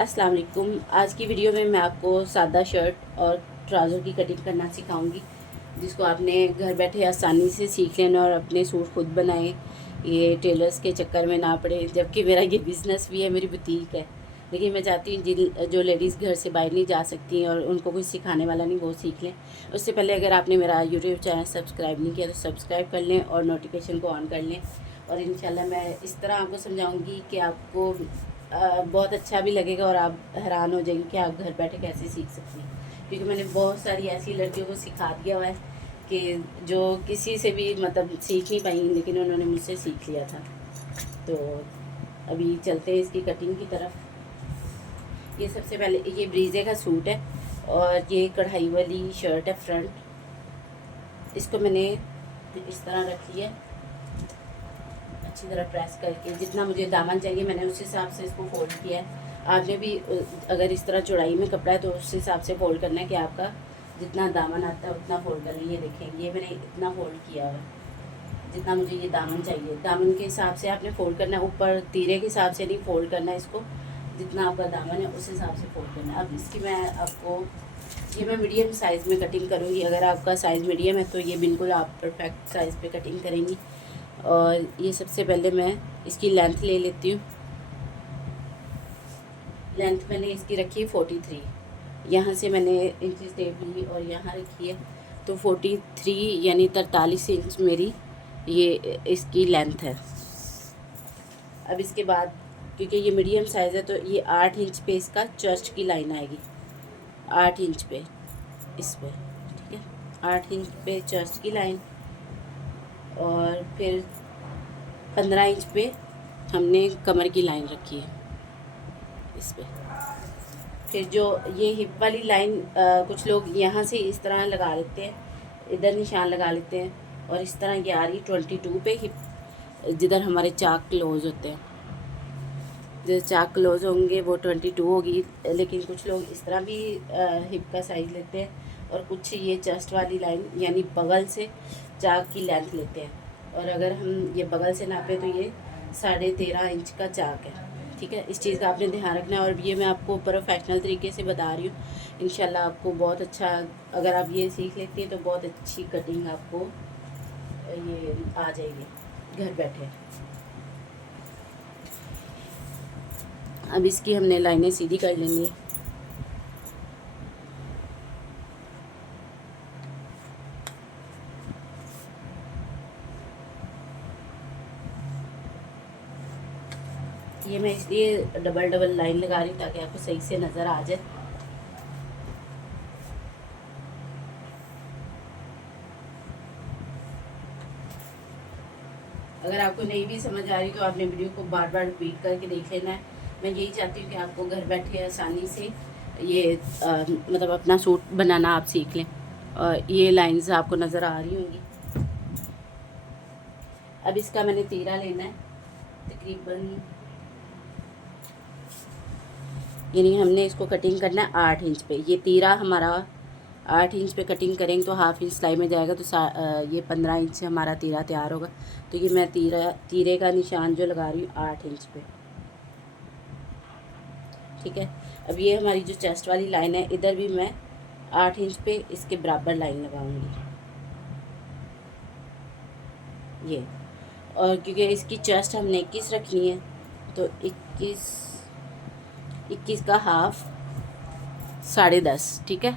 अस्सलाम वालेकुम। आज की वीडियो में मैं आपको सादा शर्ट और ट्राउज़र की कटिंग करना सिखाऊंगी, जिसको आपने घर बैठे आसानी से सीख लेना और अपने सूट खुद बनाएं। ये टेलर्स के चक्कर में ना पड़े, जबकि मेरा ये बिज़नेस भी है, मेरी बुटीक है। लेकिन मैं चाहती हूँ जिन जो लेडीज़ घर से बाहर नहीं जा सकती और उनको कोई सिखाने वाला नहीं, वो सीख लें। उससे पहले अगर आपने मेरा यूट्यूब चैनल सब्सक्राइब नहीं किया तो सब्सक्राइब कर लें और नोटिफिकेशन को ऑन कर लें। और इंशाल्लाह मैं इस तरह आपको समझाऊंगी कि आपको बहुत अच्छा भी लगेगा और आप हैरान हो जाएंगे कि आप घर बैठे कैसे सीख सकती हैं। क्योंकि मैंने बहुत सारी ऐसी लड़कियों को सिखा दिया हुआ है कि जो किसी से भी मतलब सीख नहीं पाई, लेकिन उन्होंने मुझसे सीख लिया था। तो अभी चलते हैं इसकी कटिंग की तरफ। ये सबसे पहले ये ब्रीजे का सूट है और ये कढ़ाई वाली शर्ट है फ्रंट। इसको मैंने इस तरह रख लिया, अच्छी तरह प्रेस करके। जितना मुझे दामन चाहिए मैंने उस हिसाब से इसको फोल्ड किया है। आपने भी अगर इस तरह चौड़ाई में कपड़ा है तो उस हिसाब से फोल्ड करना है कि आपका जितना दामन आता है उतना फोल्ड करना है। ये देखें, ये मैंने इतना फोल्ड किया हुआ है जितना मुझे ये दामन चाहिए। दामन के हिसाब से आपने फोल्ड करना है, ऊपर तीरे के हिसाब से नहीं फोल्ड करना है इसको। जितना आपका दामन है उस हिसाब से फोल्ड करना है। अब इसकी मैं आपको ये मैं मीडियम साइज़ में कटिंग करूँगी। अगर आपका साइज़ मीडियम है तो ये बिल्कुल आप परफेक्ट साइज़ पे कटिंग करेंगी। और ये सबसे पहले मैं इसकी लेंथ ले लेती हूँ। लेंथ मैंने इसकी रखी है 43। यहाँ से मैंने इंचेस टेप ली और यहाँ रखी है, तो 43 यानी 43 इंच मेरी ये इसकी लेंथ है। अब इसके बाद क्योंकि ये मीडियम साइज़ है तो ये 8 इंच पे इसका चर्च की लाइन आएगी। 8 इंच पे इस पे, ठीक है, 8 इंच पे चर्च की लाइन। और फिर 15 इंच पे हमने कमर की लाइन रखी है इस पे। फिर जो ये हिप वाली लाइन कुछ लोग यहाँ से इस तरह लगा लेते हैं, इधर निशान लगा लेते हैं, और इस तरह ये आ रही 22 पे हिप, जिधर हमारे चाक क्लोज होते हैं। जो चाक क्लोज होंगे वो 22 होगी। लेकिन कुछ लोग इस तरह भी हिप का साइज़ लेते हैं, और कुछ ये चेस्ट वाली लाइन यानी बगल से चाक की लेंथ लेते हैं। और अगर हम ये बगल से नापे तो ये 13.5 इंच का चाक है, ठीक है। इस चीज़ का आपने ध्यान रखना है। और ये मैं आपको प्रोफेशनल तरीके से बता रही हूँ। इंशाल्लाह आपको बहुत अच्छा, अगर आप ये सीख लेती हैं तो बहुत अच्छी कटिंग आपको ये आ जाएगी घर बैठे। अब इसकी हमने लाइनें सीधी कर लेंगी। ये मैं इसलिए डबल डबल लाइन लगा रही हूँ ताकि आपको सही से नज़र आ जाए। अगर आपको नहीं भी समझ आ रही तो आपने वीडियो को बार बार रिपीट करके देख लेना है। मैं यही चाहती हूँ कि आपको घर बैठे आसानी से ये मतलब अपना सूट बनाना आप सीख लें। और ये लाइंस आपको नज़र आ रही होंगी। अब इसका मैंने तीरा लेना है तकरीबन, यानी हमने इसको कटिंग करना है 8 इंच पे। ये तीरा हमारा 8 इंच पे कटिंग करेंगे तो हाफ इंच सिलाई में जाएगा, तो ये 15 इंच से हमारा तीरा तैयार होगा। तो ये मैं तीरे का निशान जो लगा रही हूँ 8 इंच पे, ठीक है। अब ये हमारी जो चेस्ट वाली लाइन है, इधर भी मैं 8 इंच पे इसके बराबर लाइन लगाऊंगी ये। और क्योंकि इसकी चेस्ट हमने 21 रखनी है तो 21 का हाफ 10.5, ठीक है।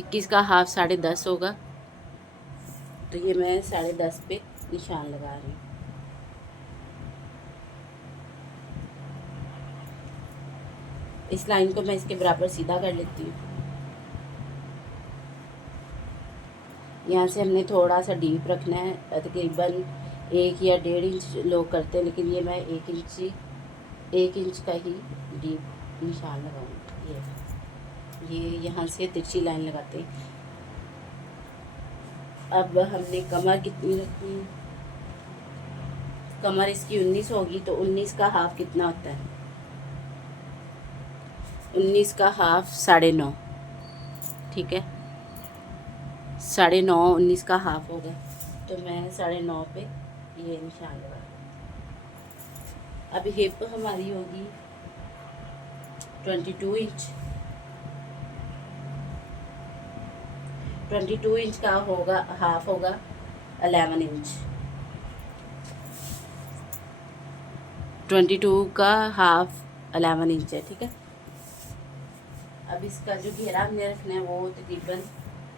21 का हाफ 10.5 होगा, तो ये मैं 10.5 पे निशान लगा रही हूँ। इस लाइन को मैं इसके बराबर सीधा कर लेती हूँ। यहाँ से हमने थोड़ा सा डीप रखना है, तकरीबन 1 या 1.5 इंच लोग करते हैं, लेकिन ये मैं 1 इंच का ही डीप निशान लगाऊंगी। ये यहाँ से तिरछी लाइन लगाते हैं। अब हमने कमर कितनी रखनी है, कमर इसकी 19 होगी, तो 19 का हाफ कितना होता है, 19 का हाफ 9.5, ठीक है। 9.5 19 का हाफ होगा, तो मैं 9.5 पे ये निशान लगा। अब हिप हमारी होगी 22 इंच। 22 इंच का होगा, हाफ होगा 11 इंच। 22 का हाफ 11 इंच है, ठीक है। अब इसका जो घेरा हमने रखना है वो तकरीबन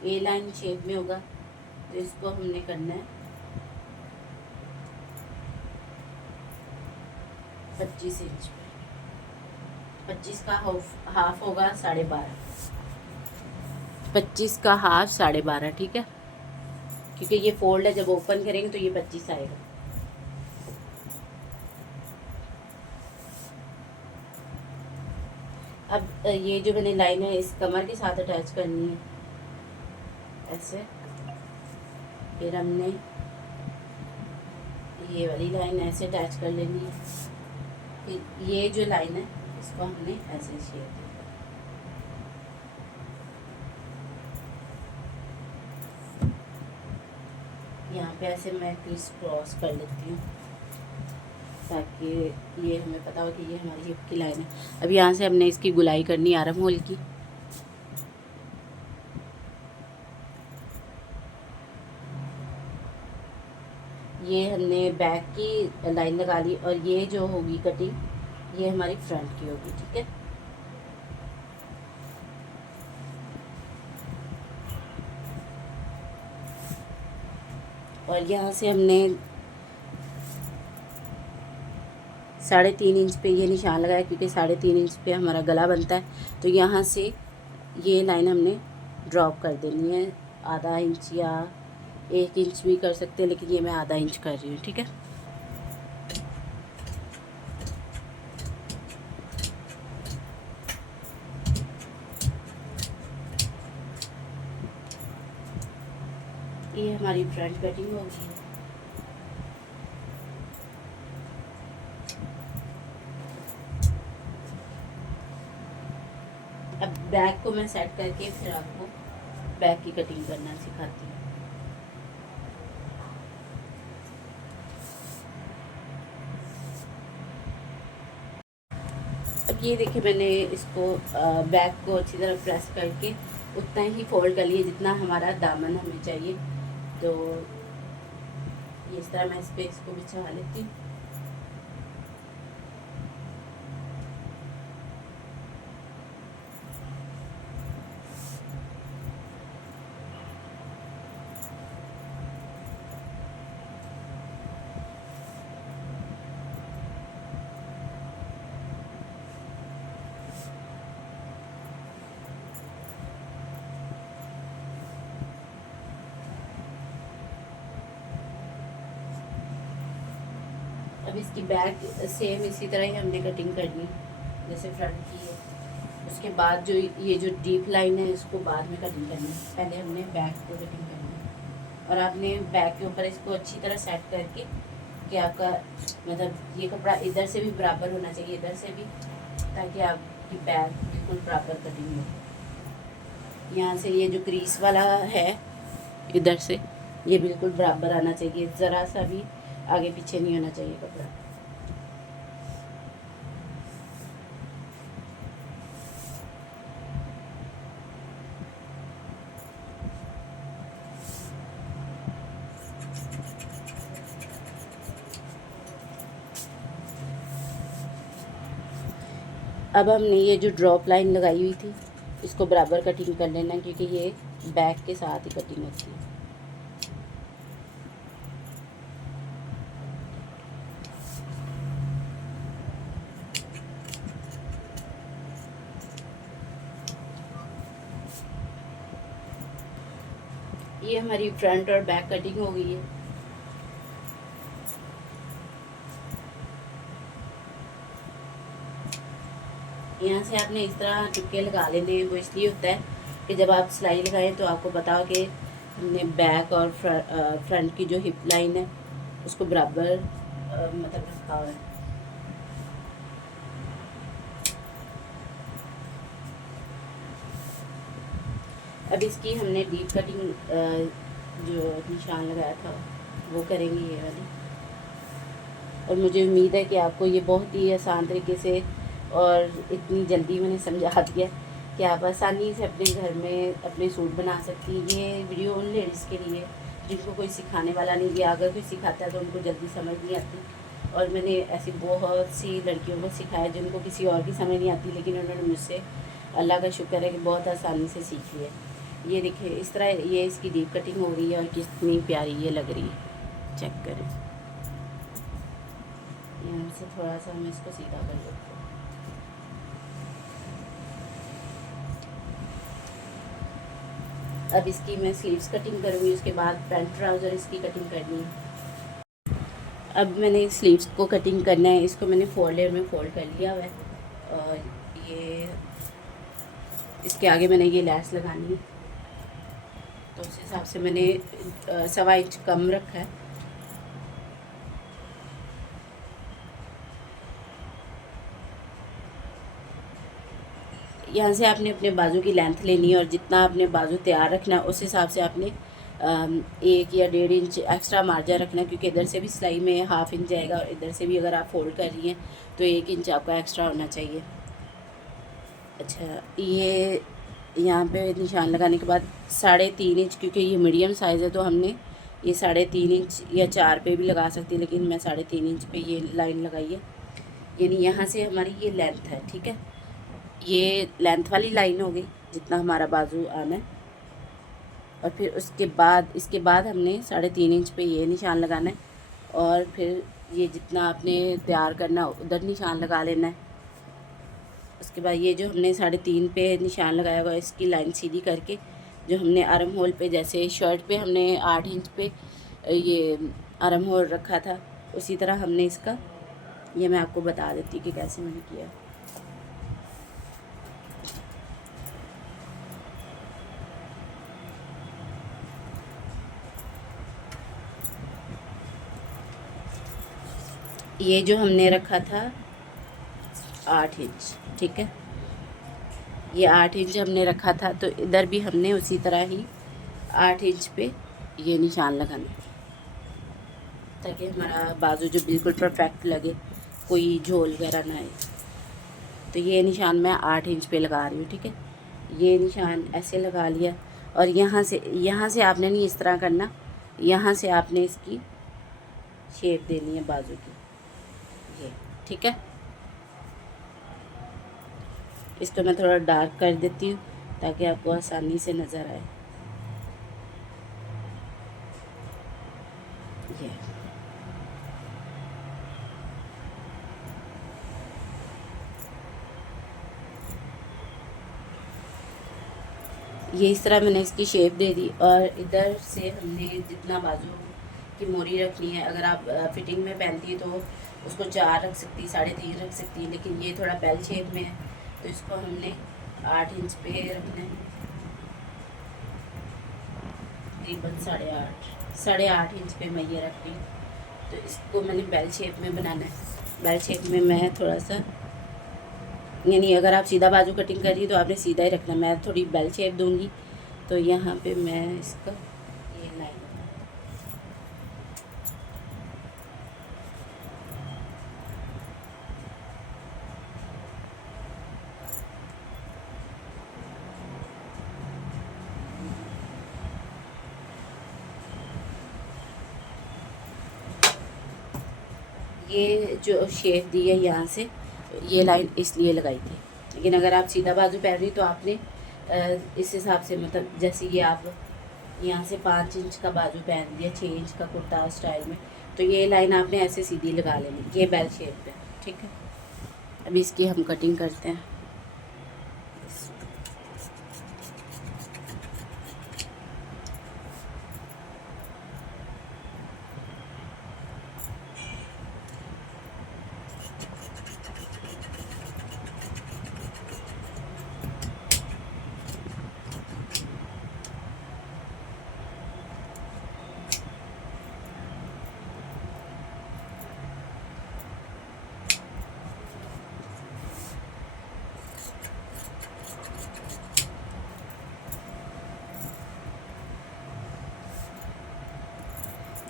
ए लाइन शेप में होगा, तो इसको हमने करना है 25 इंच पे। 25 का हाफ होगा 12.5। 25 का हाफ 12.5, ठीक है, क्योंकि ये फोल्ड है, जब ओपन करेंगे तो ये 25 आएगा। अब ये जो मैंने लाइन है इस कमर के साथ अटैच करनी है ऐसे। फिर हमने ये वाली लाइन ऐसे अटैच कर लेनी है। फिर ये जो लाइन है इसको हमने ऐसे शेप देना। यहाँ पे ऐसे मैं क्रिस क्रॉस कर लेती हूँ ताकि ये हमें पता हो कि ये हमारी हिप की लाइन है। अब यहाँ से हमने इसकी गुलाई करनी है आर्म होल की। ये हमने बैक की लाइन लगा ली और ये जो होगी कटिंग ये हमारी फ्रंट की होगी, ठीक है। और यहाँ से हमने 3.5 इंच पे ये निशान लगाया, क्योंकि 3.5 इंच पे हमारा गला बनता है। तो यहाँ से ये लाइन हमने ड्रॉप कर देनी है, आधा इंच या 1 इंच भी कर सकते हैं, लेकिन ये मैं आधा इंच कर रही हूँ, ठीक है। ये हमारी फ्रंट कटिंग होगी। अब बैक को मैं सेट करके फिर आपको बैक की कटिंग करना सिखाती हूँ। अब ये देखिए मैंने इसको बैक को अच्छी तरह प्रेस करके उतना ही फोल्ड कर लिए जितना हमारा दामन हमें चाहिए। तो इस तरह मैं इस पर इसको बिछा लेती हूँ। अब इसकी बैक सेम इसी तरह ही हमने कटिंग करनी जैसे फ्रंट की है। उसके बाद जो ये जो डीप लाइन है इसको बाद में कटिंग करनी है, पहले हमने बैक को कटिंग करनी है। और आपने बैक के ऊपर इसको अच्छी तरह सेट करके कि आपका मतलब ये कपड़ा इधर से भी बराबर होना चाहिए, इधर से भी, ताकि आपकी बैक बिल्कुल बराबर कटिंग हो। यहाँ से ये जो क्रीज वाला है इधर से ये बिल्कुल बराबर आना चाहिए, ज़रा सा भी आगे पीछे नहीं होना चाहिए कपड़ा। अब हमने ये जो ड्रॉप लाइन लगाई हुई थी इसको बराबर कटिंग कर लेना, क्योंकि ये बैक के साथ ही कटिंग होती है। ये हमारी फ्रंट और बैक कटिंग हो गई है। यहाँ से आपने इस तरह टुक्के लगा लेने हैं। वो इसलिए होता है कि जब आप सिलाई लगाएं तो आपको पता हो कि हमने बैक और फ्रंट की जो हिप लाइन है उसको बराबर मतलब रखा हुआ है। अब इसकी हमने डीप कटिंग जो निशान लगाया था वो करेंगे ये वाली। और मुझे उम्मीद है कि आपको ये बहुत ही आसान तरीके से और इतनी जल्दी मैंने समझा दिया कि आप आसानी से अपने घर में अपने सूट बना सकती हैं। ये वीडियो उन लेडीज़ के लिए जिनको कोई सिखाने वाला नहीं है, अगर कोई सिखाता है तो उनको जल्दी समझ नहीं आती। और मैंने ऐसी बहुत सी लड़कियों को सिखाया जिनको किसी और की समझ नहीं आती, लेकिन उन्होंने मुझसे, अल्लाह का शुक्र है कि बहुत आसानी से सीख लिया। ये देखिए इस तरह ये इसकी डीप कटिंग हो रही है और कितनी प्यारी ये लग रही है, चेक करें। यहाँ से थोड़ा सा मैं इसको सीधा कर लेती हूँ। अब इसकी मैं स्लीव्स कटिंग करूँगी, उसके बाद पैंट ट्राउज़र इसकी कटिंग करनी है। अब मैंने स्लीव्स को कटिंग करना है, इसको मैंने फोल्डर में फोल्ड कर लिया हुआ है और ये इसके आगे मैंने ये लैस लगानी है, तो उस हिसाब से मैंने 1.25 इंच कम रखा है। यहाँ से आपने अपने बाजू की लेंथ लेनी है और जितना आपने बाजू तैयार रखना है उस हिसाब से आपने 1 या 1.5 इंच एक्स्ट्रा मार्जिन रखना है, क्योंकि इधर से भी सिलाई में 1/2 इंच जाएगा और इधर से भी अगर आप फोल्ड कर रही हैं तो 1 इंच आपका एक्स्ट्रा होना चाहिए। अच्छा, ये यहाँ पे निशान लगाने के बाद 3.5 इंच, क्योंकि ये मीडियम साइज़ है तो हमने ये 3.5 इंच या 4 पे भी लगा सकती है, लेकिन मैं 3.5 इंच पे ये लाइन लगाई है। यानी यहाँ से हमारी ये लेंथ है, ठीक है। ये लेंथ वाली लाइन हो गई जितना हमारा बाजू आना है, और फिर उसके बाद इसके बाद हमने 3.5 इंच पे ये निशान लगाना है और फिर ये जितना आपने तैयार करना उधर निशान लगा लेना है। उसके बाद ये जो हमने 3.5 पे निशान लगाया हुआ है इसकी लाइन सीधी करके जो हमने आर्म होल पे, जैसे शर्ट पे हमने 8 इंच पे ये आर्म होल रखा था, उसी तरह हमने इसका, ये मैं आपको बता देती कि कैसे मैंने किया। ये जो हमने रखा था 8 इंच, ठीक है, ये 8 इंच हमने रखा था, तो इधर भी हमने उसी तरह ही 8 इंच पे ये निशान लगाना है ताकि हमारा बाजू जो बिल्कुल परफेक्ट लगे, कोई झोल वगैरह ना आए। तो ये निशान मैं 8 इंच पे लगा रही हूँ, ठीक है। ये निशान ऐसे लगा लिया और यहाँ से आपने नहीं इस तरह करना, यहाँ से आपने इसकी शेप देनी है बाजू की, ये ठीक है। इसको मैं थोड़ा डार्क कर देती हूँ ताकि आपको आसानी से नज़र आए। ये इस तरह मैंने इसकी शेप दे दी और इधर से हमने जितना बाजू की मोरी रखनी है, अगर आप फिटिंग में पहनती है तो उसको 4 रख सकती, 3.5 रख सकती है, लेकिन ये थोड़ा बेल शेप में है तो इसको हमने 8 इंच पे रखना है, तकरीबन 8.5 इंच पे मैं ये रख रही हूँ। तो इसको मैंने बेल शेप में बनाना है। बेल शेप में मैं थोड़ा सा, यानी अगर आप सीधा बाजू कटिंग कर रही है तो आपने सीधा ही रखना, मैं थोड़ी बेल शेप दूंगी। तो यहाँ पे मैं इसका ये लाइन, ये जो शेप दी है यहाँ से ये लाइन इसलिए लगाई थी, लेकिन अगर आप सीधा बाजू पहन रही तो आपने इस हिसाब से, मतलब जैसे ये आप यहाँ से 5 इंच का बाजू पहन दिया 6 इंच का कुर्ता स्टाइल में, तो ये लाइन आपने ऐसे सीधी लगा लेनी, ये बेल शेप पे, ठीक है। अभी इसकी हम कटिंग करते हैं।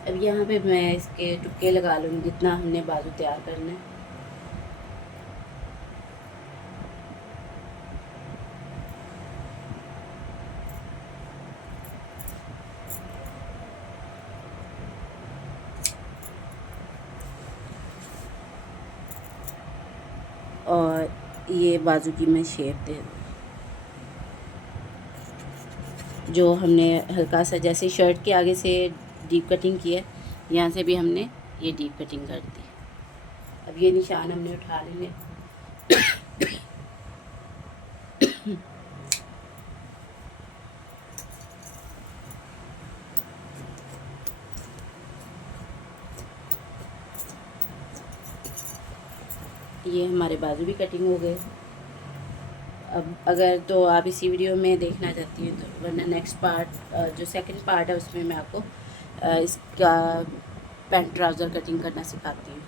अब यहाँ पे मैं इसके टुक्के लगा लूँगी जितना हमने बाजू तैयार करना है। और ये बाजू की मैं शेप दे दूँ। जो हमने हल्का सा जैसे शर्ट के आगे से डीप कटिंग की है, यहाँ से भी हमने ये डीप कटिंग कर दी। अब ये निशान हमने उठा लेने। ये हमारे बाजू भी कटिंग हो गए। अब अगर तो आप इसी वीडियो में देखना चाहती हैं तो, वरना नेक्स्ट पार्ट जो सेकंड पार्ट है उसमें मैं आपको इसका पैंट ट्राउज़र कटिंग करना सिखाती हूँ।